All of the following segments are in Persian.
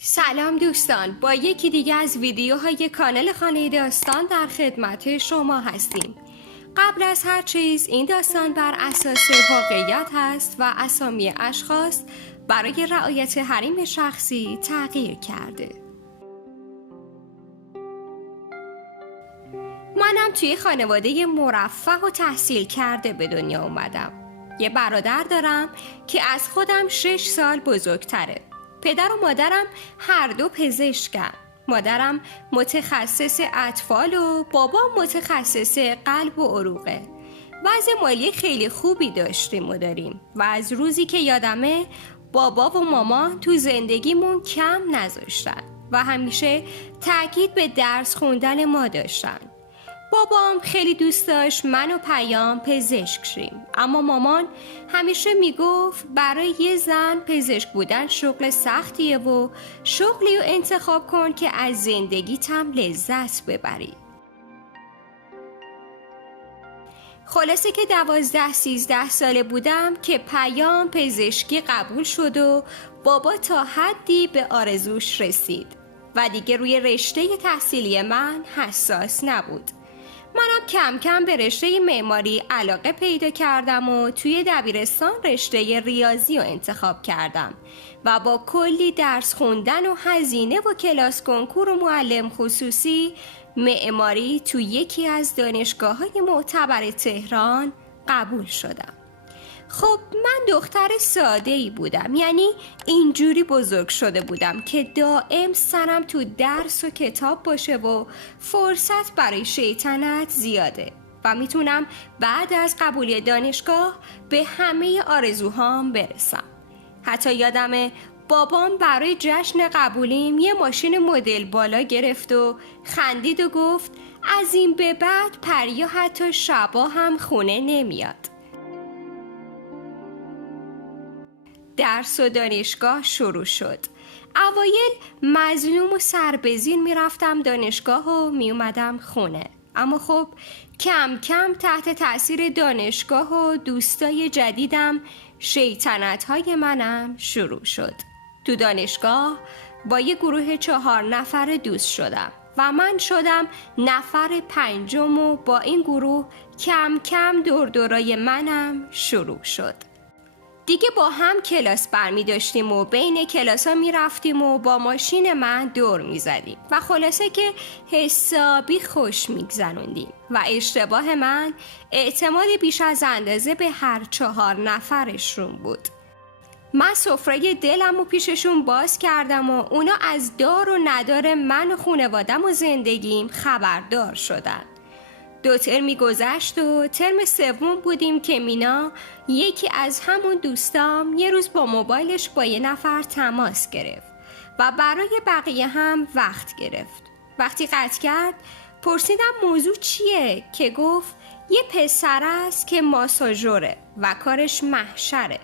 سلام دوستان، با یکی دیگه از ویدیوهای کانال خانه داستان در خدمت شما هستیم. قبل از هر چیز این داستان بر اساس واقعیت هست و اسامی اشخاص برای رعایت حریم شخصی تغییر کرده. منم توی خانواده مرفه و تحصیل کرده به دنیا اومدم. یه برادر دارم که از خودم 6 سال بزرگتره. پدر و مادرم هر دو پزشکن. مادرم متخصص اطفال و بابام متخصص قلب و عروقه. وضع مالی خیلی خوبی داشتیم و داریم و از روزی که یادمه بابا و مامان تو زندگیمون کم نذاشتن و همیشه تاکید به درس خوندن ما داشتن. بابام خیلی دوست داشت من و پیام پزشک شیم، اما مامان همیشه میگفت برای یه زن پزشک بودن شغل سختیه و شغلی رو انتخاب کن که از زندگیت هم لذت ببری. خلاصه که 12-13 ساله بودم که پیام پزشکی قبول شد و بابا تا حدی به آرزوش رسید و دیگه روی رشته تحصیلی من حساس نبود. منم کم کم به رشته معماری علاقه پیدا کردم و توی دبیرستان رشته ریاضی رو انتخاب کردم و با کلی درس خوندن و هزینه و کلاس کنکور و معلم خصوصی معماری توی یکی از دانشگاه‌های معتبر تهران قبول شدم. خب من دختر ساده‌ای بودم، یعنی اینجوری بزرگ شده بودم که دائم سرم تو درس و کتاب باشه و فرصت برای شیطنت زیاده و میتونم بعد از قبولی دانشگاه به همه آرزوهام برسم. حتی یادمه بابام برای جشن قبولیم یه ماشین مدل بالا گرفت و خندید و گفت از این به بعد پریا حتی شبا هم خونه نمیاد. درس و دانشگاه شروع شد. اوایل مظلوم و سربزین میرفتم دانشگاه و میومدم خونه، اما خب کم کم تحت تأثیر دانشگاه و دوستای جدیدم شیطنت‌های منم شروع شد. تو دانشگاه با یه گروه 4 نفر دوست شدم و من شدم نفر 5 و با این گروه کم کم دورای منم شروع شد. دیگه با هم کلاس برمی داشتیم و بین کلاس ها می رفتیم و با ماشین من دور می زدیم و خلاصه که حسابی خوش می گذروندیم و اشتباه من اعتماد بیش از اندازه به هر 4 نفرشون بود. من سفره دلم و پیششون باز کردم و اونا از دار و ندار من و خانوادم و زندگیم خبردار شدن. 2 ترمی گذشت و ترم 3 بودیم که مینا یکی از همون دوستام یه روز با موبایلش با یه نفر تماس گرفت و برای بقیه هم وقت گرفت. وقتی قطع کرد پرسیدم موضوع چیه که گفت یه پسر است که ماساژوره و کارش محشره.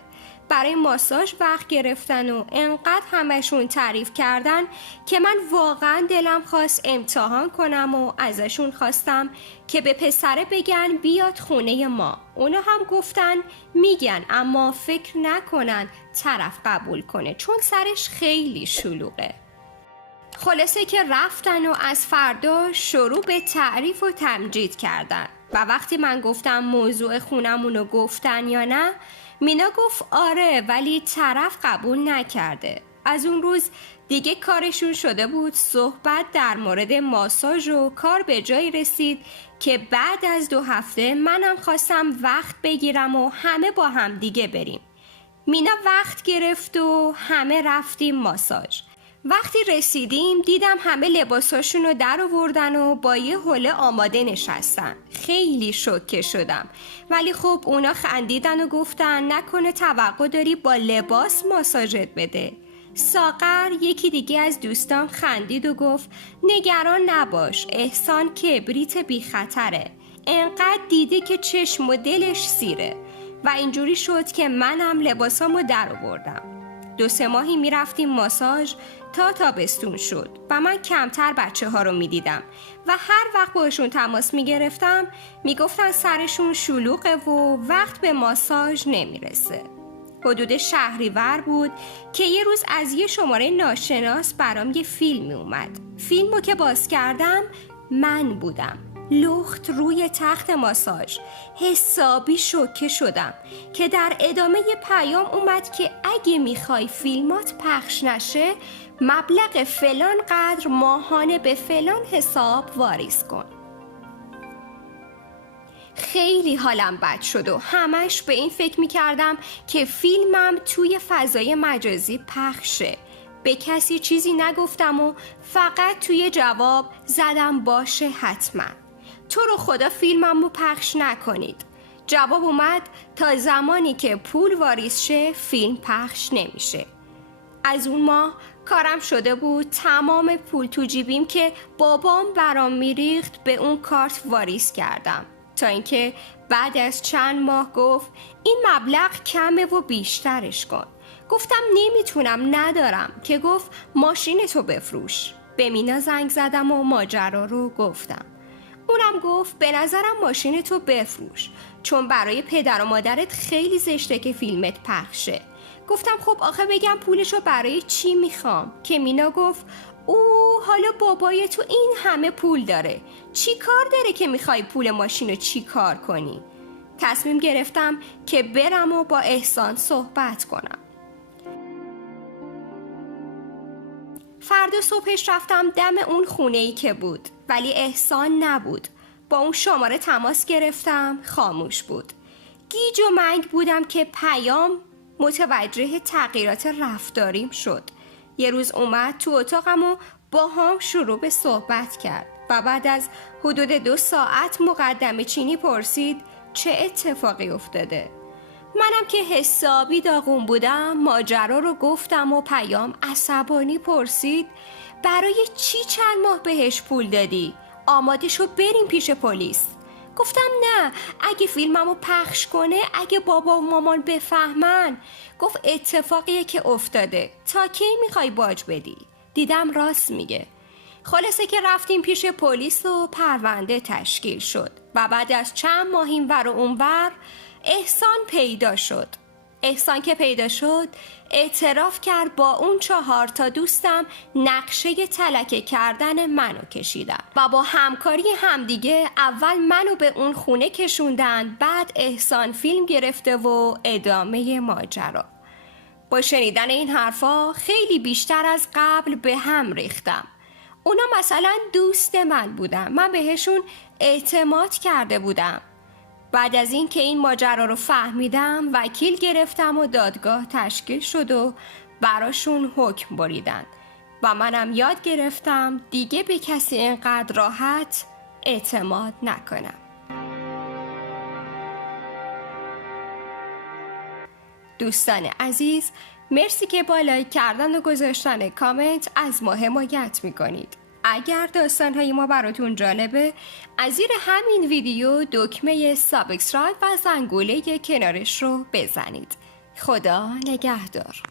برای ماساژ وقت گرفتن و انقدر همشون تعریف کردن که من واقعا دلم خواست امتحان کنم و ازشون خواستم که به پسره بگن بیاد خونه ما. اونا هم گفتن میگن اما فکر نکنن طرف قبول کنه چون سرش خیلی شلوغه. خلاصه که رفتن و از فردا شروع به تعریف و تمجید کردن و وقتی من گفتم موضوع خونمونو گفتن یا نه، مینا گفت آره ولی طرف قبول نکرده. از اون روز دیگه کارشون شده بود صحبت در مورد ماساژ و کار به جایی رسید که بعد از 2 هفته منم خواستم وقت بگیرم و همه با هم دیگه بریم. مینا وقت گرفت و همه رفتیم ماساژ. وقتی رسیدیم دیدم همه لباساشون رو در آوردن و با یه حوله آماده نشستن. خیلی شوکه شدم ولی خب اونا خندیدن و گفتن نکنه توقع داری با لباس ماساژت بده. ساغر یکی دیگه از دوستان خندید و گفت نگران نباش، احسان کبریت بی خطره، انقدر دیده که چشم و دلش سیره. و اینجوری شد که منم لباسامو در آوردم. 2-3 ماهی میرفتیم ماساژ تا تابستون شد و من کمتر بچه ها رو میدیدم و هر وقت باشون تماس میگرفتم میگفتن سرشون شلوغه و وقت به ماساژ نمیرسه. حدود شهریور بود که یه روز از یه شماره ناشناس برام یه فیلم اومد. فیلمو که باز کردم من بودم، لخت روی تخت ماساژ. حسابی شوکه شدم که در ادامه یه پیام اومد که اگه میخوای فیلمات پخش نشه مبلغ فلان قدر ماهانه به فلان حساب واریز کن. خیلی حالم بد شد و همش به این فکر میکردم که فیلمم توی فضای مجازی پخشه. به کسی چیزی نگفتم و فقط توی جواب زدم باشه حتما. تو رو خدا فیلممو پخش نکنید. جواب اومد تا زمانی که پول واریز شه فیلم پخش نمیشه. از اون ماه کارم شده بود تمام پول تو جیبیم که بابام برام میریخت به اون کارت واریز کردم، تا اینکه بعد از چند ماه گفت این مبلغ کمه و بیشترش کن. گفتم نمیتونم، ندارم. که گفت ماشین تو بفروش. به مینا زنگ زدم و ماجرا رو گفتم. اونم گفت به نظرم ماشین تو بفروش، چون برای پدر و مادرت خیلی زشته که فیلمت پخشه. گفتم خب آخه بگم پولشو برای چی میخوام؟ که مینا گفت حالا بابای تو این همه پول داره، چی کار داره که میخوای پول ماشین رو چی کار کنی؟ تصمیم گرفتم که برم و با احسان صحبت کنم. فردا صبحش رفتم دم اون خونه‌ای که بود، ولی احسان نبود. با اون شماره تماس گرفتم، خاموش بود. گیج و منگ بودم که پیام متوجه تغییرات رفتاریم شد. یه روز اومد تو اتاقم و با هم شروع به صحبت کرد و بعد از حدود 2 ساعت مقدمه چینی پرسید چه اتفاقی افتاده. منم که حسابی داغون بودم ماجرا رو گفتم و پیام عصبانی پرسید برای چی چند ماه بهش پول دادی؟ آماده شو بریم پیش پلیس. گفتم نه، اگه فیلممو پخش کنه، اگه بابا و مامان بفهمن. گفت اتفاقیه که افتاده، تا کی میخوای باج بدی؟ دیدم راست میگه. خلاصه که رفتیم پیش پلیس و پرونده تشکیل شد و بعد از چند ماه اینور و اونور احسان پیدا شد. احسان که پیدا شد اعتراف کرد با اون 4 تا دوستم نقشه تلکه کردن منو کشیدن و با همکاری همدیگه اول منو به اون خونه کشوندن، بعد احسان فیلم گرفته و ادامه ماجرا. با شنیدن این حرفا خیلی بیشتر از قبل به هم ریختم. اونا مثلا دوست من بودن، من بهشون اعتماد کرده بودم. بعد از این که این ماجرا رو فهمیدم وکیل گرفتم و دادگاه تشکیل شد و براشون حکم بریدن و منم یاد گرفتم دیگه به کسی اینقدر راحت اعتماد نکنم. دوستان عزیز، مرسی که با لایک کردن و گذاشتن کامنت از ما حمایت میکنید. اگر داستان‌های ما براتون جالبه، از زیر همین ویدیو دکمه سابسکرایب و زنگوله کنارش رو بزنید. خدا نگهدار.